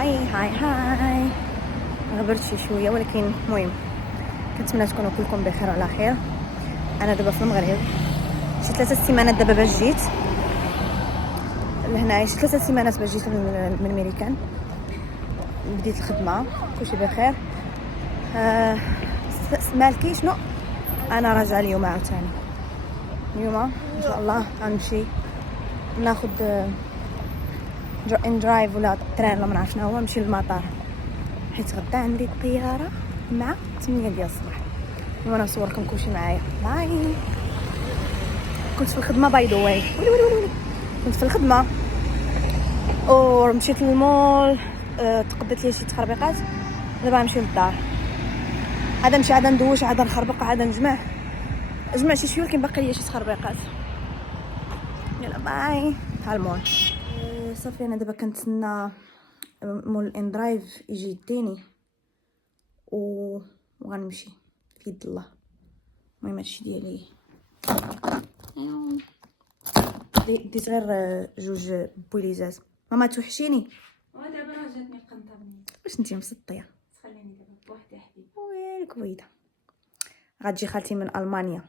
هاي غبرت شويه، ولكن المهم كنتمنى تكونوا كلكم بخير وعلى خير. انا دابا في المغرب، شي 3 سيمانات دابا باش جيت لهنايا، شي 3 سيمانات باش جيت من الميريكان. بديت الخدمه كلشي بخير. مالكي شنو، انا راجعه اليوم عاوتاني. اليوم ان شاء الله غنمشي ناخذ ان درايف ولا تران ولا ما نعرف شنو هو، نمشي للمطار حيت غدا عندي الطياره مع 8 ديال الصباح. وانا نصوركم كلشي معايا. باي. كنت في الخدمه باي ذا واي، كنت في الخدمه ومشيت للمول، تقدت لي شي تخربيقات. دابا نمشي للدار، عاد نمشي عاد ندوش عاد نخربق عاد نجمع شي شويه، ولكن باقي لي شي تخربيقات. يلا باي. ها المول. صافي انا دابا كنتسنى مول ان درايف يجي يديني وغنمشي في يد الله. المهم هادشي ديالي ديت غير جوج بوليزات. ماما توحشيني. ودابا راه جاتني القنطرني. واش نتي مسطيه؟ خليني دابا بوحدي حبيبي. ويلك ويدا. غتجي خالتي من المانيا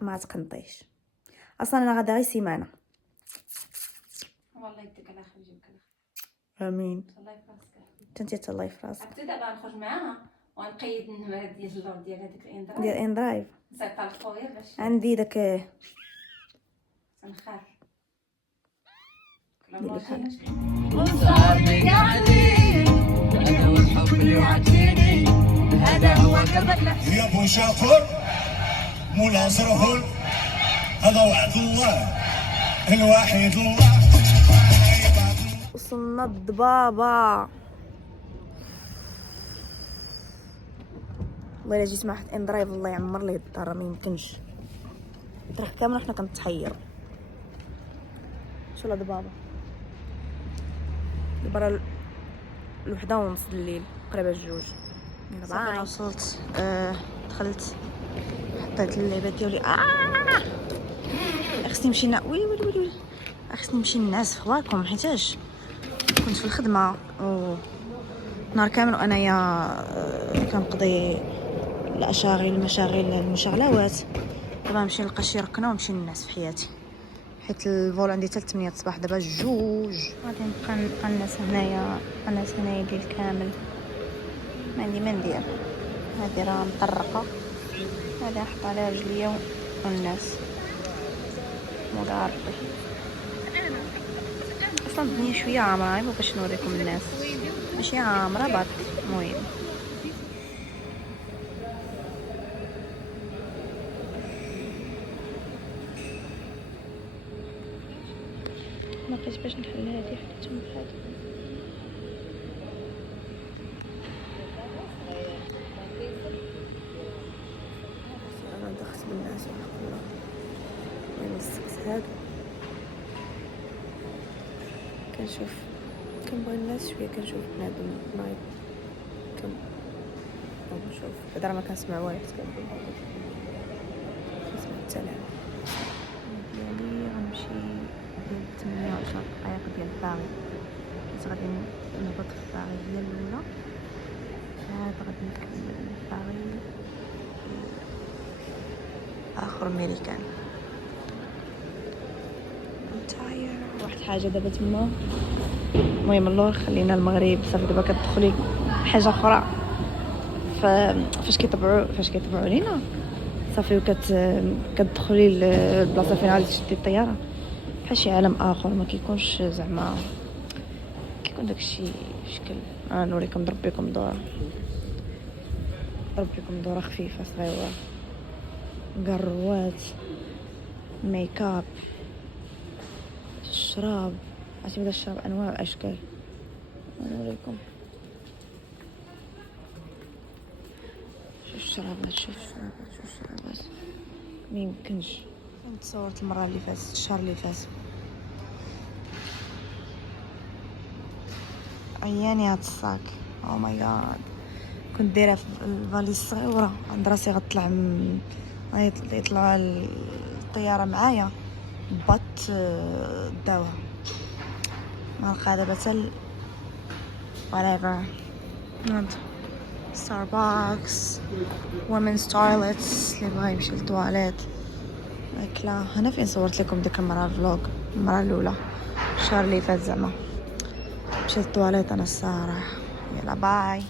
ما تقنطيش. اصلا انا غادا غير سيمانه. والله يديك على خير يجيبك على خير. امين. الله يفراسك انت الله يفراسك. عرفتي دابا نخرج معاها ونقيد النمره ديال اللور ديال هذيك الاندرايف ديال ان درايف. نسيطر خويا باش عندي داك نخاف. وصار لي قاعدين، هذا هو الحب اللي وعدتيني، هذا هو قلبك يا ابو شافر مناصره، هذا وعد الله الوحيد الله. وصلنا الضبابه. والله الا جيت مع واحد ان درايف الله يعمر ليه الدار، ما يمكنش. الطريق كامل حنا كنتحيروا. شو لا ضبابه برا الوحدة ونص الليل قريبه الجوج. صافي انا وصلت، دخلت حطيت اللعيبات ديالي. خصني نمشي ويلي خصني نمشي نعس في خباركم، حيتاش كنت في الخدمه ونهار كامل وانايا كنقضي المشاغلات. دابا نمشي نلقى شي ركنه ونمشي نعس في حياتي، حيت الفول عندي حتى 8 الصباح. دابا الجوج غادي نلقى الناس هنايا ديال كامل. ما عندي ما ندير. هادي راه مطرقه، هادي نحط عليها رجليا والناس مولا ربي. اصلا الدنيا شويه عامره، ما باش نوريكم الناس ماشي عامره بعد. المهم ما بقيتش باش نحل هادي حطيتهم بهادي. انا دخلت بالناس والحق الله يعني السكس هادو كنشوف كنبغي الناس شويه، كنشوف بنادم نايض كنشوف بعدا ما كنسمع والو، كنسمع التلعب ديالي. غنمشي 18 دقائق ديال باغي، حيت غادي نهبط في باغي هي الاولى، عاد غادي نكمل باغي اخر ميريكان. واحد حاجه دابا تما. المهم اللور خلينا المغرب صافي. دابا كتدخلي حاجه اخرى فاش كيطبعوا لينا صافي، كتدخلي البلاصه فين غادي تشدي الطياره بحال شي عالم اخر. ما كيكونش زعما كيكون داكشي شكل. نوريكم ضربيكم دوره خفيفه صغيره، قروات، ميكاب، الشراب. عرفتي بدا الشراب انواع واشكال. نوريكم شوف الشرابات، شوف الشرابات ما يمكنش. تصورت المره اللي فاتت الشهر اللي فات، عياني هاد الصاك. او ماي جاد، كنت دايره في الفاليز الصغيره عند راسي غطلع يطلع الطياره معايا بط داوها. ما لقى دابا حتى whatever نوض ستاربكس women's toilets اللي بغا يمشي للطواليت لا. هنا فين صورت لكم ديك المره الفلوق المره الاولى الشهر اللي فات زعما مشيت للطواليت انا الصراحه. يلا باي.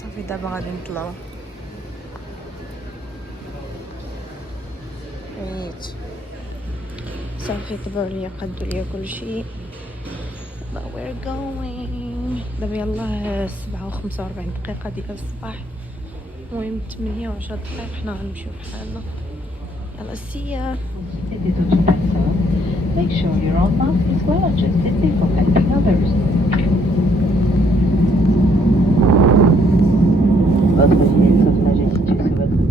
صافي دابا غادي نطلعو. عييت صافي طبعوا ليا قدوا ليا كلشي. but we're going دابا يلاه 7:45 دقيقة ديال الصباح. المهم 8 و10 دقائق حنا غنمشيو بحالنا. يلا سيا. Make sure your own mask is well adjusted before helping others. Votre gilet de sauvetage est situé sous votre lit.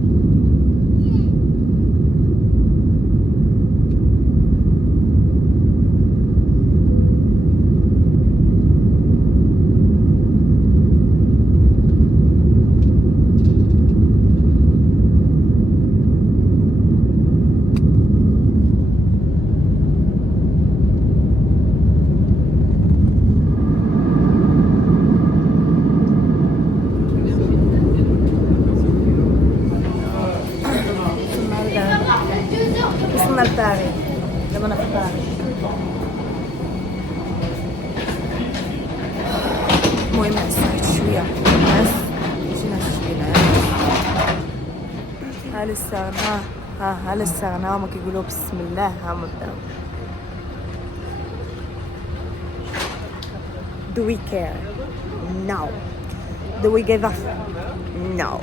وصلنا لباري. دابا انا في باري. المهم عسيت شويه ناس جينا شويه ها للسغنا ها للسغنا هما كيقولوا بسم الله ها بداو. Do we care? No. Do we give a no.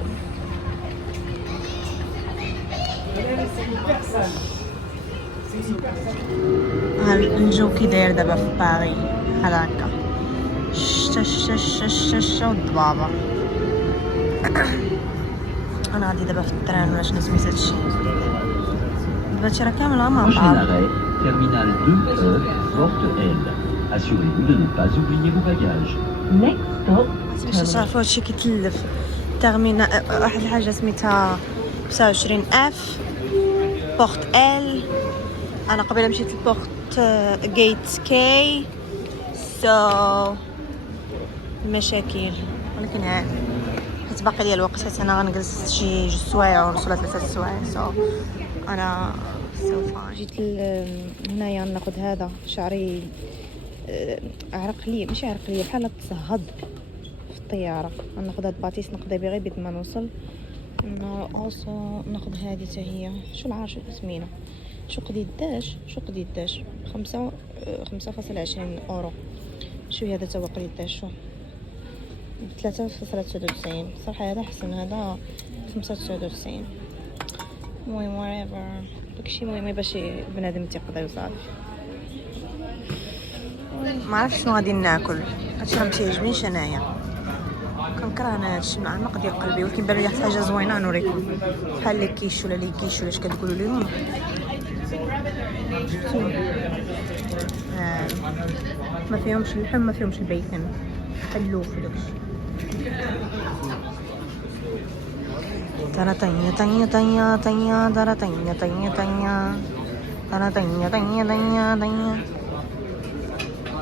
الجو كي داير دابا في باري بحال هكا الشتا والضبابه. انا غادي دابا في التران ولا شنو سميت هادشي. دابا هادشي راه كامل ما بعرف. Terminal 2E, porte L. Assurez-vous de ne pas oublier vos bagages. Next stop, باش تعرفوا هادشي كيتلف. تيرمينال واحد الحاجه سميتها 29 اف بورت ال. انا قبيله مشيت لبورت جيت كي سو مشاكل ولكن عادي حيت باقي لي الوقت. حيت انا غنجلس شي 2 سوايع ونص ولا 3 سوايع سو انا سوف جيت هنايا ناخذ هذا شعري عرق لي ماشي عرق لي بحال تصهد في الطياره. ناخذ هاد باتيس نقضي بيه غير بيت ما نوصل. ناخذ هذه حتى هي شو العار شو اسمينه شو قديداش 5.20 اورو. شو هذا تا هو قديداش شو 3.99 صراحه. هذا احسن هذا 5.99. المهم whatever داكشي مهم باش بنادم تيقضي وصافي. ما عرفتش شنو غادي ناكل. هادشي راه متيعجبنيش انايا. كنكره انا هادشي من اعماق ديال قلبي ولكن بان لي واحد الحاجه زوينه نوريكم بحال لي كيش ولا لي كيش ولا اش كتقولوا لهم. شفتوا ما فيهمش اللحم ما فيهمش البيكن اللوف وداكشي. ترى طيا طيا طيا طيا ترى طيا طيا طيا ترى طيا طيا طيا طيا.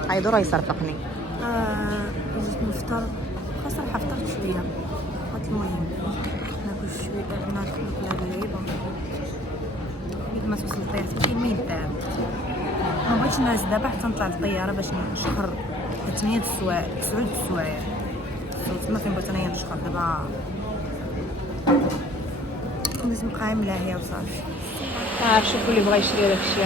عايدو راه يصرفقني. جيت نفطر صراحه فطرت شويه. المهم ناكل شويه ناكل هذه لعيبه قبل ما توصل الطياره فين ما يبان. ما بغيتش نعس دابا حتى نطلع للطياره باش نشخر 8 السوايع 9 السوايع تما فين بغيت انايا نشخر. دابا لازم قايم لاهيه وصافي. عارف شوفوا اللي بغا يشري داكشي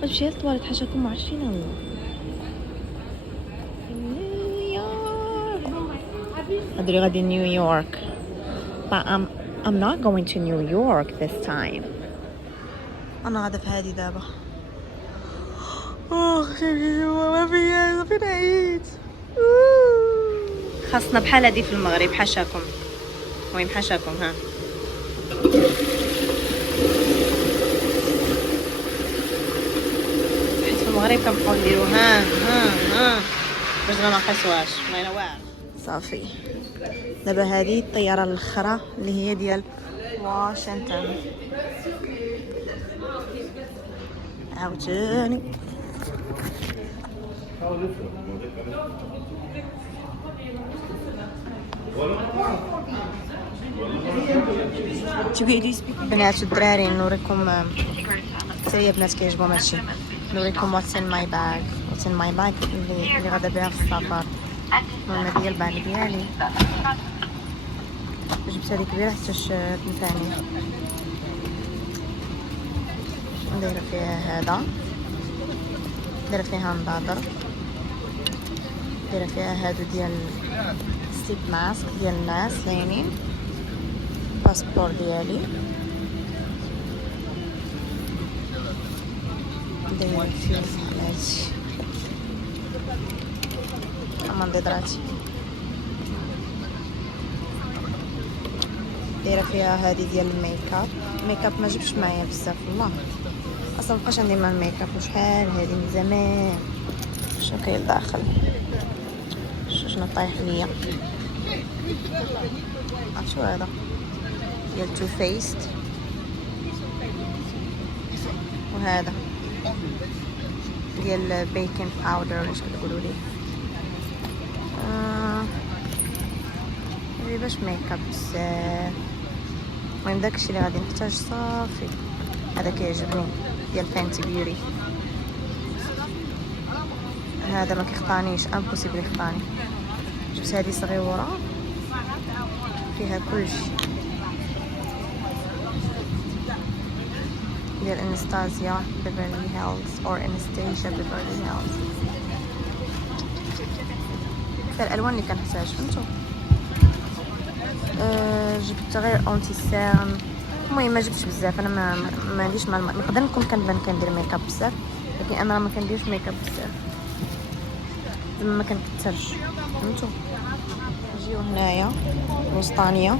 باش مشيت للطواليت حاشاكم ما عرفتش فين هو. نيويورك هادري غادي نيويورك but I'm not going to New York this time. انا غادا في هادي دابا. ما فين عيد. خاصنا بحال هادي في المغرب حاشاكم. المهم حاشاكم ها. حيت في المغرب كنبقاو نديرو ها باش ما نقصوهاش الله ينور. صافي دابا هذه الطياره الاخرى اللي هي ديال واشنطن عاوتاني. بنات الدراري نوريكم سير بنات كيعجبهم هادشي. نوريكم واتس ان ماي باغ اللي غادا بها في السفر. المهم هادي هي الباغ ديالي جبت هادي كبيره حتىش تنفعني. دايره فيها هذا دايره فيها نظاظر دايره فيها هادو ديال ستيب ماسك ديال الناس لاينين. باسبور ديالي دايره فيه هادشي منظراتي. دايره فيها هذه ديال الميك اب ما جبتش معايا بزاف والله اصلا مابقاش عندي مع الميك اب وشحال هذه من زمان. شنو كاين داخل شنو طايح ليا شو هذا ديال تو فيست وهذا ديال بيكنج باودر واش كتقولوا ليه. باش ميك اب بزاف. المهم داكشي اللي غادي نحتاج صافي. هذا كيعجبني ديال فانتي بيوري. هذا ما كيخطانيش امبوسيبل يخطاني. جبت هذه صغيره فيها كلشي ديال انستازيا بيفرلي هيلز او انستيشيا بيفرلي هيلز. الالوان اللي كنحتاج فهمتوا. جبت غير اونتي سيرم. المهم ما جبتش بزاف. انا ما عنديش معلومات. نقدر نكون كنبان كندير ميك اب بزاف لكن انا ما كنديرش ميك اب بزاف زعما ما كنكثرش فهمتوا. نجيو هنايا الوسطانيه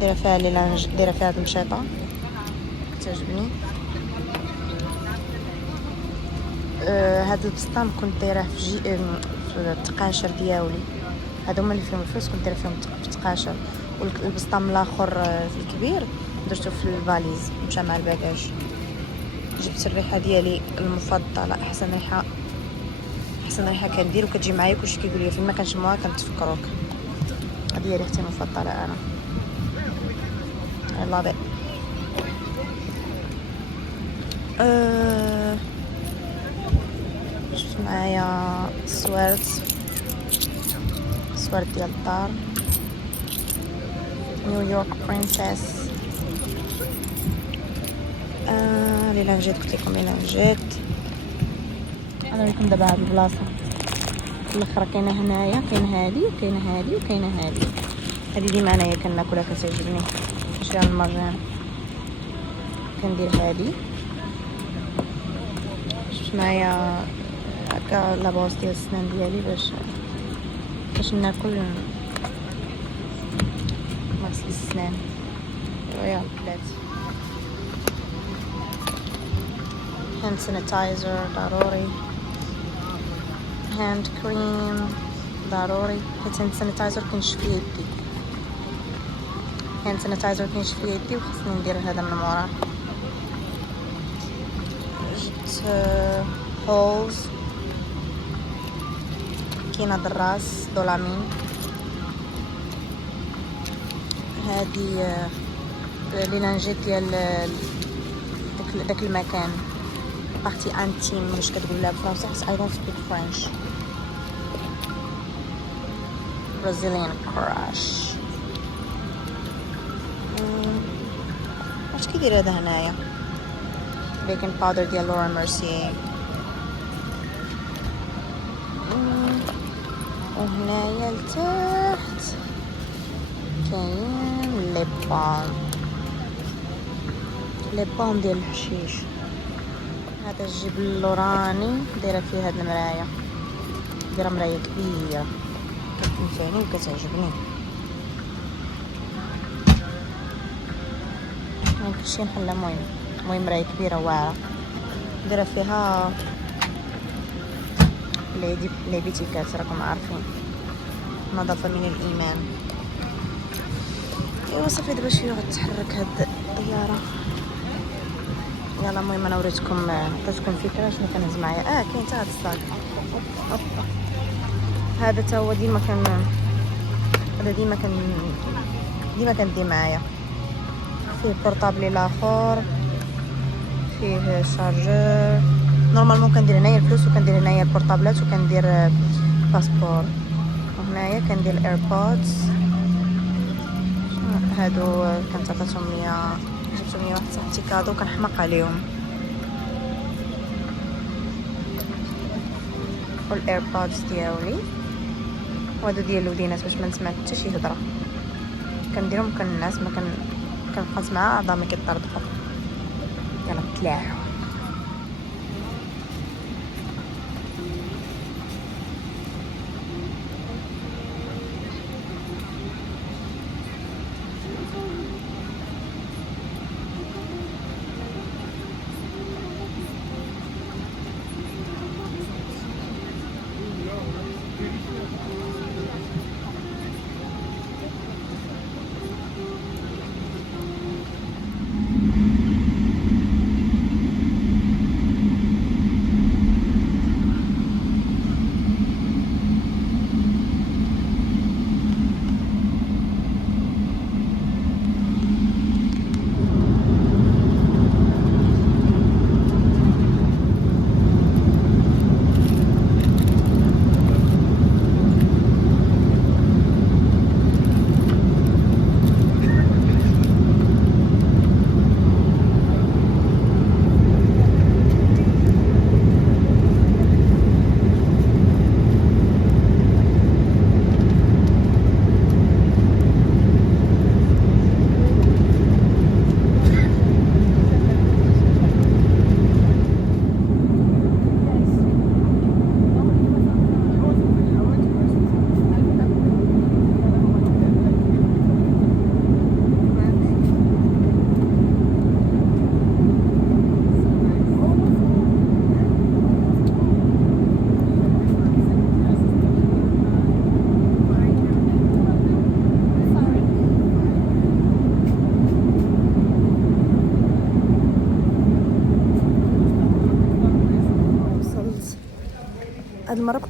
دايره فيها ليلانج دايره فيها هاد المشيطه كتعجبني. هاد البسطام كنت دايره في التقاشر ديالي. هادو هما اللي فيهم الفلوس كنت دايره فيهم في التقاشر. والبسطام الاخر الكبير درتو في الفاليز مشى مع الباكاج. جبت الريحه ديالي المفضله احسن ريحه كندير وكتجي معايا كلشي كيقول لي فين ما كنشموها كنتفكروك. هذه هي ريحتي المفضله انا. I love it. جبت معايا سوارت ديال الدار نيويورك برنسس. لي لانجيت قلت لكم لي لانجيت. انا نوريكم دابا هاد البلاصه الاخرى. كاينه هنايا كاينه هادي وكاينه هادي وكاينه هادي. هادي ديما انايا كناكلها كتعجبني. شي المرجان كندير هادي. شفت معايا هكا لاباس ديال السنان ديالي باش ناكل مغسل السنان. ويا البلاد هاند سانيتايزر ضروري. هاند كريم ضروري حيت هاند سانيتايزر كنشفي يدي. هاند سانيتايزر كنشفي يدي وخصني ندير هذا من موراه. جبت هولز كاينه دراس دولامين. هذه لي لانجيت ديال داك المكان بارتي انتيم واش كتقول لها بالفرنسي حيت I don't speak French. Brazilian crush. واش كيدير هذا هنايا بيكنج باودر ديال لورا ميرسي. وهنايا لتحت كاين لي بام ديال الحشيش. هذا الجبل اللوراني دايره فيه هاد المرايه، دايره مرايه كبيره كتنفعني وكتعجبني. ميمكنش شي نحلها. المهم مرايه كبيره واعره دايره فيها لي بيتيكات، راكم عارفين نظافه من الايمان. ايوا صافي دابا شويه غتحرك هاد الطياره. يلا المهم انا وريتكم عطيتكم فكره شنو كنهز معايا. كاين حتى هاد الصاك هذا تا هو ديما كندي معايا. فيه بورطابلي الاخر، فيه شارجور. نورمالمون كندير هنايا الفلوس وكندير هنايا البورطابلات وكندير باسبور. وهنايا كندير الايربودز هادو كانت عطاتهم ليا، جبتهم ليا واحد صاحبتي كادو كنحماق عليهم. والايربودز ديالي وهادو ديال الودينات باش ما نسمع حتى شي هضره. كنديرهم كنعس ما كنبقى نسمع عظامي كيطردقوا. يلا تلاعوا.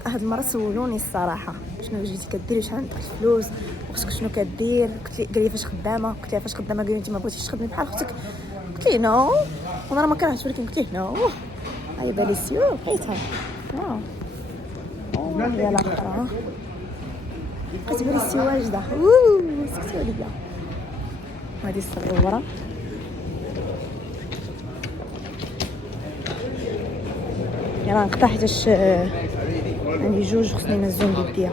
هاد المره سولوني الصراحه شنو جيتي كديري، شحال عندك الفلوس، وخصك شنو كدير. قال لي فاش خدامه. قلت لها فاش خدامه. قال لي انت ما بغيتيش تخدمي بحال اختك. قلت لي نو، وانا ما كرهتش ولكن قلت ليه نو. هاي باليسيو حيتها يا الاخرى بقيت باليسيو واجده. سكتوا ليا. هادي الصغيره يلا نقطع حيتاش عندي جوج خصني نهزهم بيديا.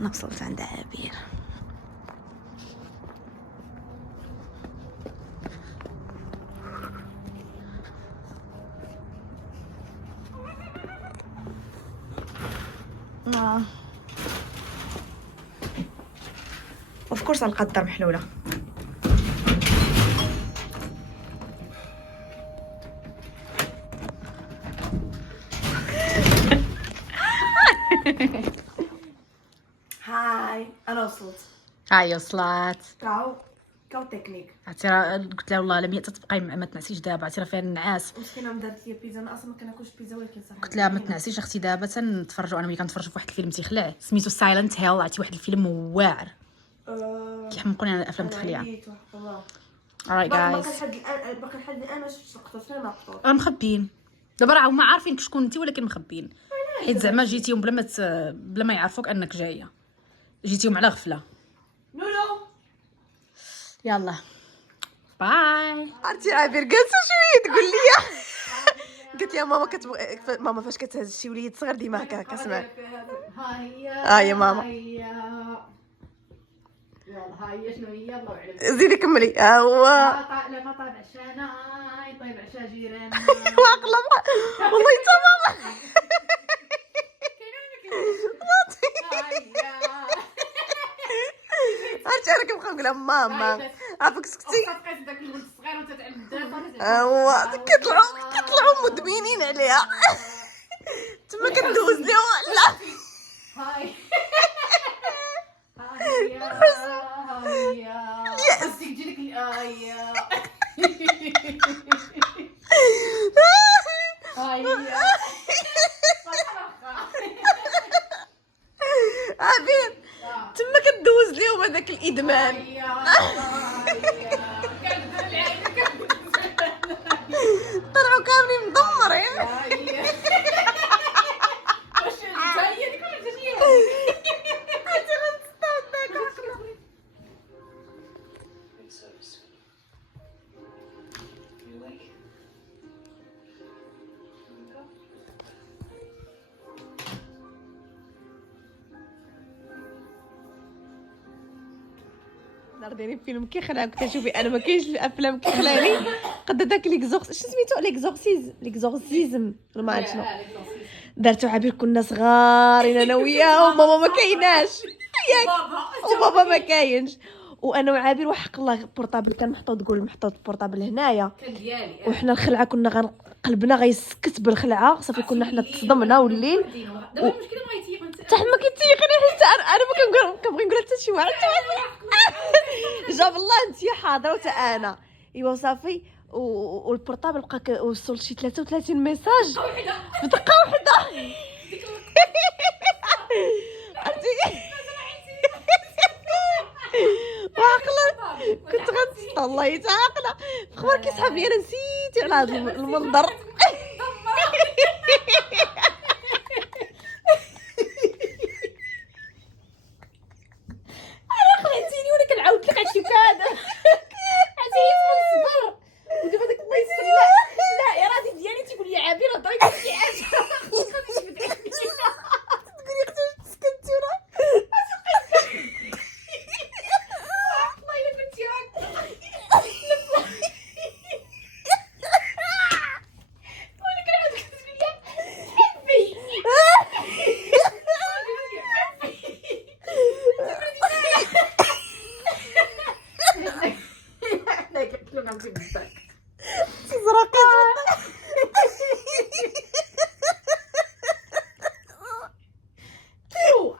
انا وصلت عند عبير. اوف كورس القدر محلوله. هاي انا وصلت. هاي وصلت. كاو تكنيك. عرفتي راه قلت لها والله لم تبقاي ما تنعسيش دابا. عرفتي راه فيها النعاس. مسكينه دارت لي بيتزا. انا اصلا ما كناكلش بيتزا ولكن صراحه قلت لها ما تنعسيش اختي دابا تنتفرجوا. انا ملي كنتفرجوا في واحد الفيلم تيخلع سميتو سايلنت هيل. عرفتي واحد الفيلم واعر كيحمقوني على الافلام التخليعه. alright guys باقي لحد الان ما شفتش لقطه فيها مقطوع. راه مخبيين دابا. راه هما عارفين شكون انت ولكن مخبيين حيت زعما جيتيهم بلا ما يعرفوك انك جايه. جيتيهم على غفله. نو يلا باي. عرفتي عابر جالسه شويه تقول لي قلت لها ماما ماما فاش كتهز شي وليد صغير ديما هكا كسمع ها هي ماما يلا هاي شنو هي الله اعلم. زيدي كملي ها هو لما طاب عشانا يطيب عشا جيراننا. واقله والله تمام. عرفتي انا كنبقى نقول لها ماما عافاك سكتي. تقيس داك الولد الصغير وانت تعلم الدراسه. ها هو كيطلعوا مدمنين عليها. تما كندوز لهم لا هاي هاي خاصك تجي لك الايه. هاي عابر تما كدوز لهم هذاك الادمان. طلعوا كاملين مدمرين. نهار دايرين فيلم كيخلع كنت نشوفي انا ما كاينش الافلام كيخلعني قد داك ليكزورس شنو سميتو ليكزورسيزم ما عرفت شنو دارتو عابر كنا صغارين انا وياه وماما ما كايناش ياك وبابا ما كاينش وانا وعابر وحق الله البورطابل كان محطوط البورطابل هنايا كان ديالي وحنا الخلعه كنا قلبنا غيسكت بالخلعه صافي كنا حنا تصدمنا والليل دابا المشكله ما يتيقن حتى ما كيتيقني حتى انا ما كنبغي نقول حتى شي واحد جاب الله انت حاضره وتا انا ايوا صافي والبورطابل بقى وصل شي 33 ميساج في دقه واحده. عرفتي واقله كنت غنسطى الله يتعاقله في خبر كيسحب لي انا نسيتي على هذا المنظر. خليتيني وانا كنعاود لك هادشي كذا عزيز من الصبر ودابا داك ما يصير لا ارادي ديالي تيقول لي عابره ضربت شي حاجه تقولي اختي سكنتي راه والله الا كنتي هكا وانا كنعاود كتقول لي حبي لا كنت نمشي بالباك.